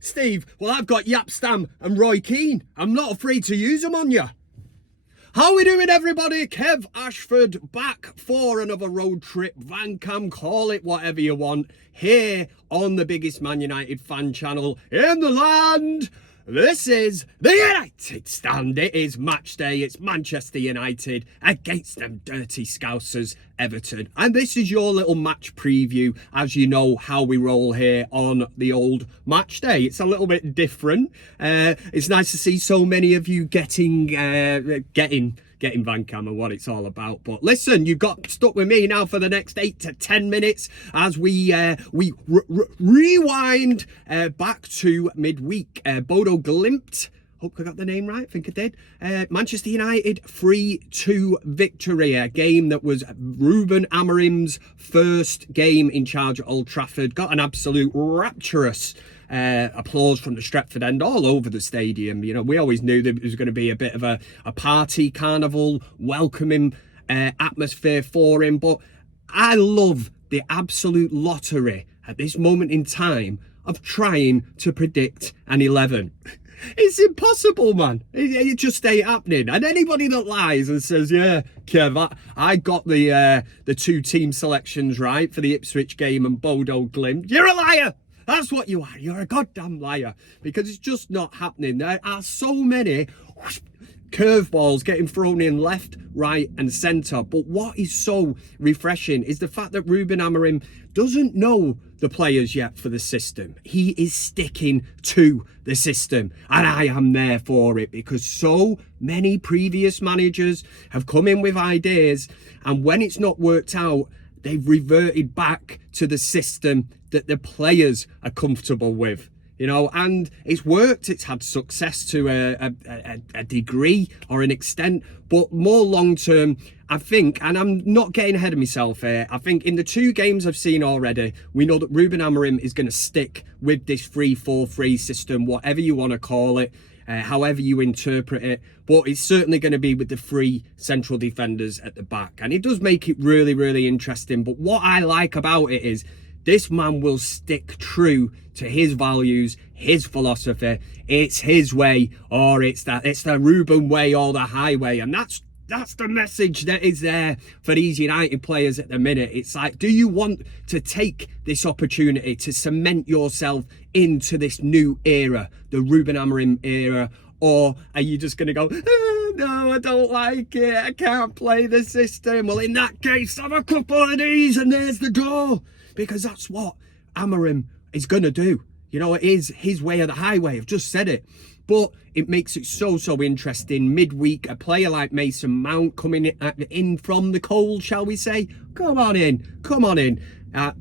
Steve, well, I've got Yap Stam and Roy Keane. I'm not afraid to use them on you. How we doing, everybody? Kev Ashford back for another road trip. Van Cam, call it whatever you want. Here on the biggest Man United fan channel in the land. This is the United Stand. It is match day. It's Manchester United against them dirty Scousers, Everton. And this is your little match preview, as you know how we roll here on the old match day. It's a little bit different. It's nice to see so many of you getting Van Cam and what it's all about. But listen, you've got stuck with me now for the next 8 to 10 minutes as we rewind back to midweek. Bodo Glimt, hope I got the name right, I think I did. Manchester United 3-2 victory, a game that was Ruben Amorim's first game in charge at Old Trafford. Got an absolute rapturous applause from the Stretford end all over the stadium. You know, we always knew that it was going to be a bit of a party, carnival, welcoming atmosphere for him. But I love the absolute lottery at this moment in time of trying to predict an 11. It's impossible, man. It just ain't happening. And anybody that lies and says, yeah, Kev, I got the two team selections right for the Ipswich game and Bodo Glimt, you're a liar. That's what you are. You're a goddamn liar, because it's just not happening. There are so many curveballs getting thrown in left, right and centre. But what is so refreshing is the fact that Ruben Amorim doesn't know the players yet for the system. He is sticking to the system, and I am there for it, because so many previous managers have come in with ideas, and when it's not worked out, they've reverted back to the system that the players are comfortable with, you know, and it's worked. It's had success to a degree or an extent, but more long term, I think, and I'm not getting ahead of myself here, I think in the 2 games I've seen already, we know that Ruben Amorim is going to stick with this 3-4-3 system, whatever you want to call it, however you interpret it, but it's certainly going to be with the 3 central defenders at the back, and it does make it really, really interesting. But what I like about it is this man will stick true to his values, his philosophy. It's his way, or it's the Ruben way or the highway, and that's the message that is there for these United players at the minute. It's like, do you want to take this opportunity to cement yourself into this new era, the Ruben Amorim era, or are you just going to go, no, I don't like it, I can't play the system? Well, in that case, have a couple of these and there's the door, because that's what Amorim is going to do. You know, it is his way or the highway. I've just said it. But it makes it so interesting. Midweek, a player like Mason Mount coming in from the cold, shall we say? Come on in.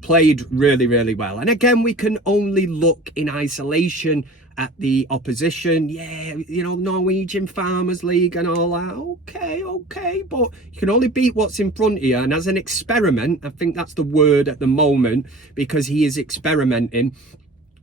Played really, really well. And again, we can only look in isolation at the opposition. Yeah, you know, Norwegian Farmers League and all that. Okay, but you can only beat what's in front of you. And as an experiment, I think that's the word at the moment, because he is experimenting.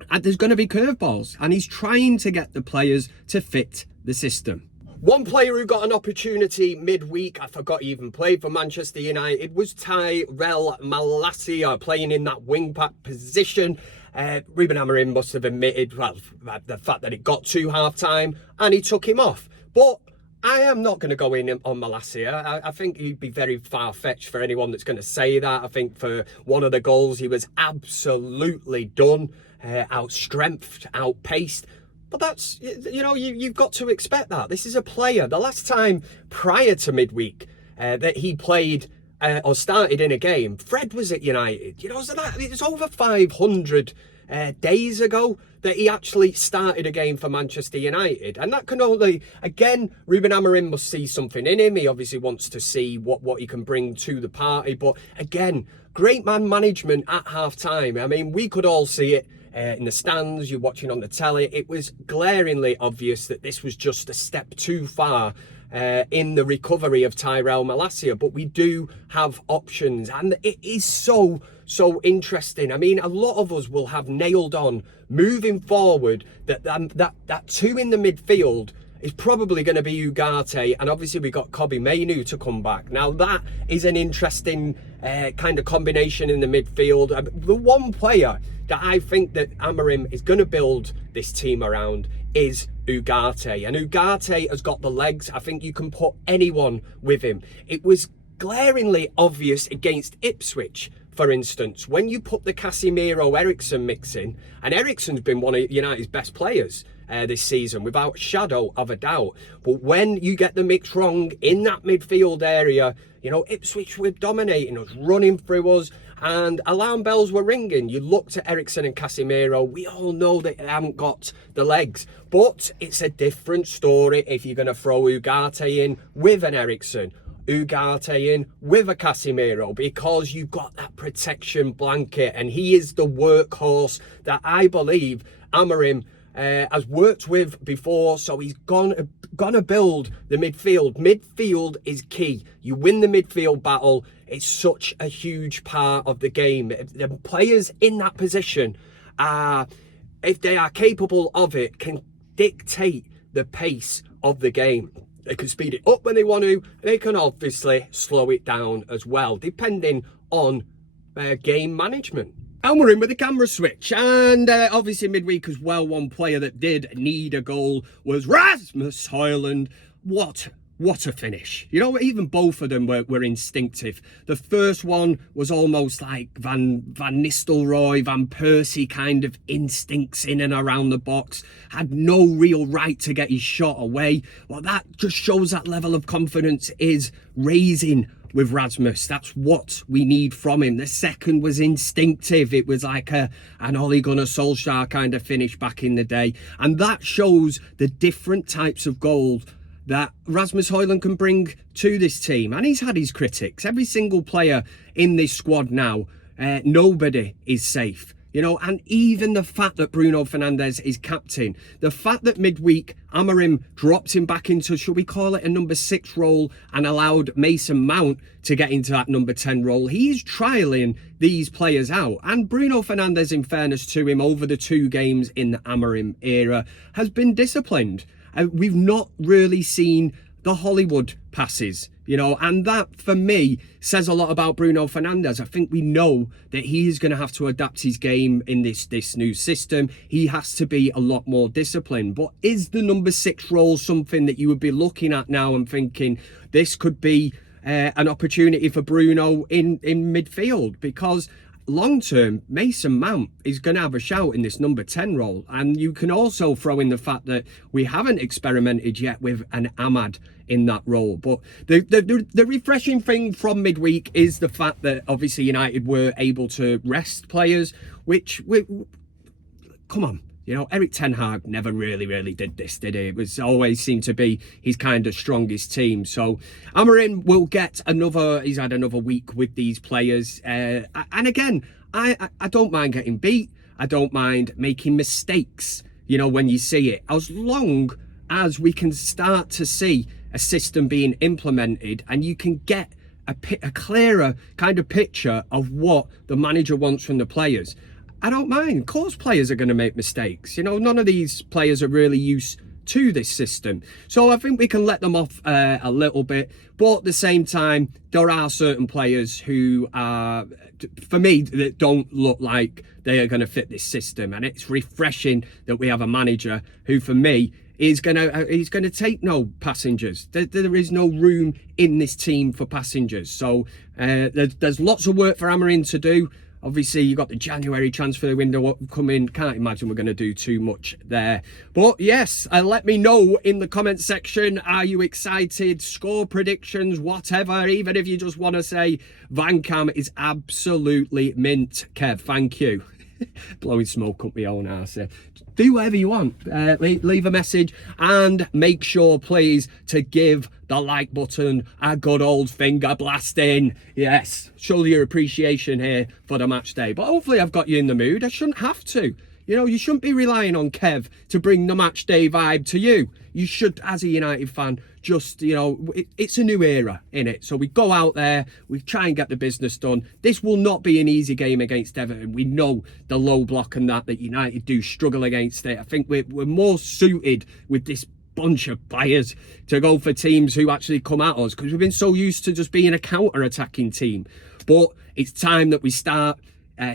And there's going to be curveballs, and he's trying to get the players to fit the system. One player who got an opportunity midweek, I forgot he even played for Manchester United, was Tyrell Malacia, playing in that wing-back position. Ruben Amorim must have admitted, well, the fact that it got to half-time, and he took him off. But I am not going to go in on Malacia. I think he'd be very far-fetched for anyone that's going to say that. I think for one of the goals, he was absolutely done, outstrengthed, outpaced. But that's, you know, you've got to expect that. This is a player. The last time prior to midweek that he played or started in a game, Fred was at United. You know, so that it was over 500 days ago that he actually started a game for Manchester United. And that can only, again, Ruben Amorim must see something in him. He obviously wants to see what he can bring to the party. But again, great man management at half-time. I mean, we could all see it in the stands, you're watching on the telly. It was glaringly obvious that this was just a step too far in the recovery of Tyrell Malacia. But we do have options, and it is so interesting. I mean, a lot of us will have nailed on moving forward that 2 in the midfield is probably going to be Ugarte, and obviously we got Kobbie Mainoo to come back. Now that is an interesting kind of combination in the midfield. The one player that I think that Amorim is going to build this team around is Ugarte, and Ugarte has got the legs. I think you can put anyone with him. It was glaringly obvious against Ipswich, for instance, when you put the Casemiro-Eriksen mix in, and Eriksen's been one of United's best players this season, without a shadow of a doubt. But when you get the mix wrong in that midfield area, you know, Ipswich were dominating us, running through us, and alarm bells were ringing. You looked at Eriksen and Casemiro, we all know that they haven't got the legs. But it's a different story if you're going to throw Ugarte in with an Eriksen, Ugarte in with a Casemiro, because you've got that protection blanket, and he is the workhorse that I believe Amorim has worked with before. So he's gonna build the midfield. Midfield is key. You win the midfield battle. It's such a huge part of the game. The players in that position are, if they are capable of it, can dictate the pace of the game. They can speed it up when they want to. They can obviously slow it down as well, depending on game management. And we're in with the camera switch. And obviously midweek as well, one player that did need a goal was Rasmus Højlund. What a finish. You know, even both of them were instinctive. The first one was almost like Van Nistelrooy, Van Persie kind of instincts in and around the box. Had no real right to get his shot away. Well, that just shows that level of confidence is raising with Rasmus. That's what we need from him. The second was instinctive. It was like an Ole Gunnar Solskjaer kind of finish back in the day. And that shows the different types of goals that Rasmus Højlund can bring to this team. And he's had his critics. Every single player in this squad now, nobody is safe. You know, and even the fact that Bruno Fernandes is captain, the fact that midweek Amorim dropped him back into, should we call it, a number 6 role, and allowed Mason Mount to get into that number 10 role. He's trialling these players out. And Bruno Fernandes, in fairness to him, over the 2 games in the Amorim era, has been disciplined. We've not really seen the Hollywood passes, you know, and that for me says a lot about Bruno Fernandes. I think we know that he's going to have to adapt his game in this new system. He has to be a lot more disciplined. But is the number 6 role something that you would be looking at now and thinking this could be an opportunity for Bruno in midfield? Because long term, Mason Mount is going to have a shout in this number 10 role. And you can also throw in the fact that we haven't experimented yet with an Ahmad in that role. But the refreshing thing from midweek is the fact that obviously United were able to rest players, which, come on. You know, Erik ten Hag never really did this, did he? It was always seemed to be his kind of strongest team. So Amorim will get he's had another week with these players. And again, I don't mind getting beat. I don't mind making mistakes, you know, when you see it. As long as we can start to see a system being implemented and you can get a clearer kind of picture of what the manager wants from the players, I don't mind. Of course players are going to make mistakes. You know, none of these players are really used to this system. So I think we can let them off a little bit. But at the same time, there are certain players who are, for me, that don't look like they are going to fit this system. And it's refreshing that we have a manager who, for me, he's going to take no passengers. There is no room in this team for passengers. So there's lots of work for Amorim to do. Obviously, you've got the January transfer window coming. Can't imagine we're going to do too much there. But yes, let me know in the comment section. Are you excited? Score predictions, whatever. Even if you just want to say Van Cam is absolutely mint. Kev, thank you. Blowing smoke up my own arse. Do whatever you want. Leave a message and make sure, please, to give the like button a good old finger blasting. Yes, show your appreciation here for the match day. But hopefully I've got you in the mood. I shouldn't have to. You know, you shouldn't be relying on Kev to bring the match day vibe to you. You should, as a United fan, just, you know, it's a new era in it. So we go out there, we try and get the business done. This will not be an easy game against Everton. We know the low block and that United do struggle against it. I think we're more suited with this bunch of players to go for teams who actually come at us, because we've been so used to just being a counter-attacking team. But it's time that we start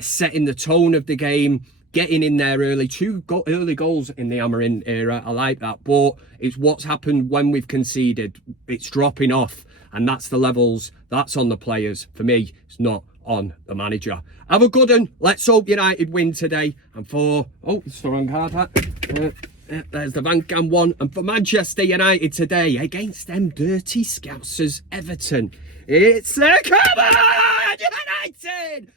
setting the tone of the game, getting in there early. Two early goals in the Amorim era, I like that. But it's what's happened when we've conceded. It's dropping off, and that's the levels. That's on the players. For me, it's not on the manager. Have a good one. Let's hope United win today. And for... oh, it's the wrong card, that. There's the Van Cam one. And for Manchester United today, against them dirty Scousers, Everton, it's come on, United!